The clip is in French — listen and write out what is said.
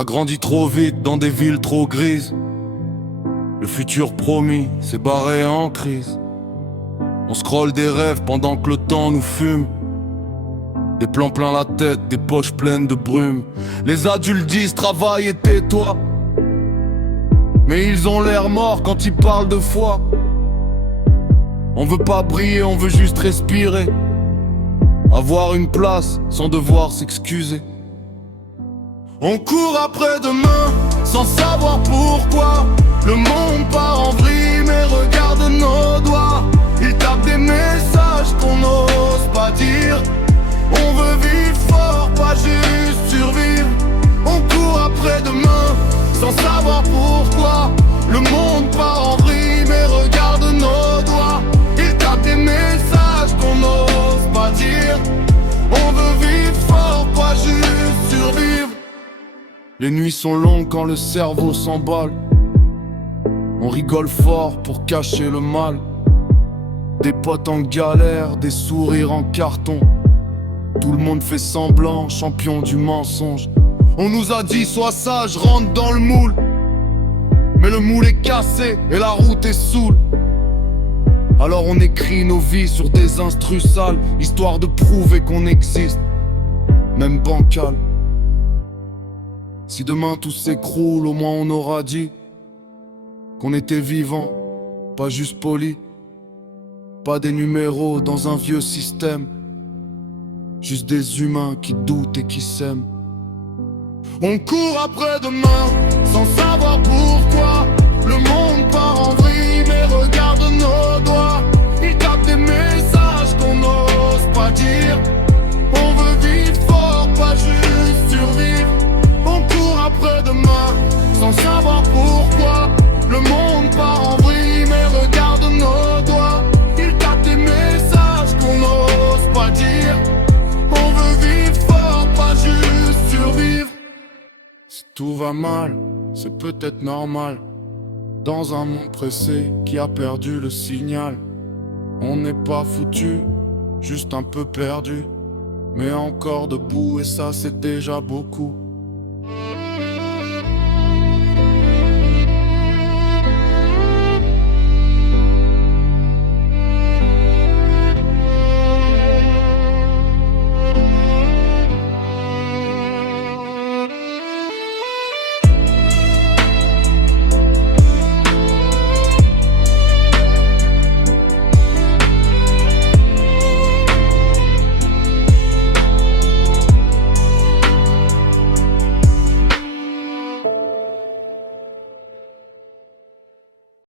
a grandi trop vite dans des villes trop grises. Le futur promis s'est barré en crise. On scrolle des rêves pendant que le temps nous fume. Des plans plein la tête, des poches pleines de brume. Les adultes disent travaille et tais-toi, mais ils ont l'air morts quand ils parlent de foi. On veut pas briller, on veut juste respirer, avoir une place sans devoir s'excuser. On court après demain sans savoir pourquoi. Le monde part en vrille mais regarde nos doigts. Ils tapent des messages qu'on n'ose pas dire. On veut vivre fort, pas juste survivre. On court après demain sans savoir pourquoi. Le monde part en vrille mais regarde nos doigts. Ils tapent des messages qu'on n'ose pas dire. On veut vivre fort, pas juste survivre. Les nuits sont longues quand le cerveau s'emballe. On rigole fort pour cacher le mal. Des potes en galère, des sourires en carton. Tout le monde fait semblant, champion du mensonge. On nous a dit sois sage, rentre dans le moule. Mais le moule est cassé et la route est saoule. Alors on écrit nos vies sur des instrus sales, histoire de prouver qu'on existe, même bancal. Si demain tout s'écroule, au moins on aura dit qu'on était vivant, pas juste poli. Pas des numéros dans un vieux système, juste des humains qui doutent et qui s'aiment. On court après demain sans savoir pourquoi. Le monde part en vrille mais regarde nos doigts. Ils tapent des messages qu'on n'ose pas dire. On veut vivre fort, pas juste survivre. On court après demain sans savoir pourquoi. Le monde part en vrille mais regarde nos doigts. Ils tapent des messages qu'on n'ose pas dire. On veut vivre fort, pas juste survivre. Si tout va mal, c'est peut-être normal. Dans un monde pressé qui a perdu le signal. On n'est pas foutu, juste un peu perdu, mais encore debout et ça c'est déjà beaucoup.